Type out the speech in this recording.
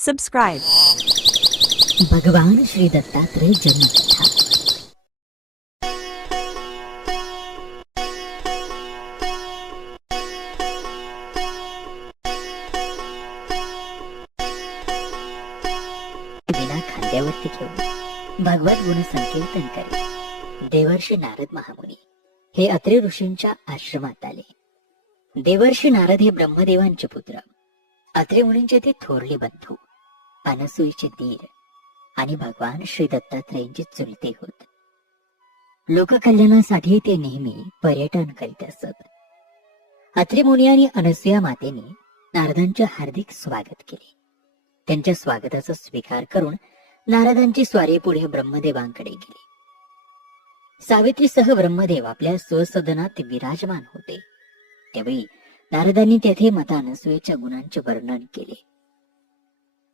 Subscribe. भगवान श्री दत्तात्रय जन्मकथा। विना खांद्यावरती घेऊन भगवत गुण संकीर्तन करे देवर्षी नारद महामुनी हे अत्रे ऋषींच्या आश्रमात आले। देवर्षी नारद हे ब्रह्मदेवांचे पुत्र, अत्रे मुनींचे ते थोरले बंधू, अनसूयेचे दीर आणि भगवान श्री दत्तात्रयांचे चुलते होत। लोककल्याणासाठी ते नेहमी पर्यटन करीत असत। अत्रे मुनी आणि अनसूया मातेने नारदांचे हार्दिक स्वागत केले। त्यांच्या स्वागताचा स्वीकार करून नारदांची स्वारी पुढे ब्रह्मदेवांकडे गेली। सावित्रीसह ब्रह्मदेव आपल्या स्वसदनात विराजमान होते। त्यावेळी नारदांनी तेथे माता अनसूयेच्या गुणांचे वर्णन केले।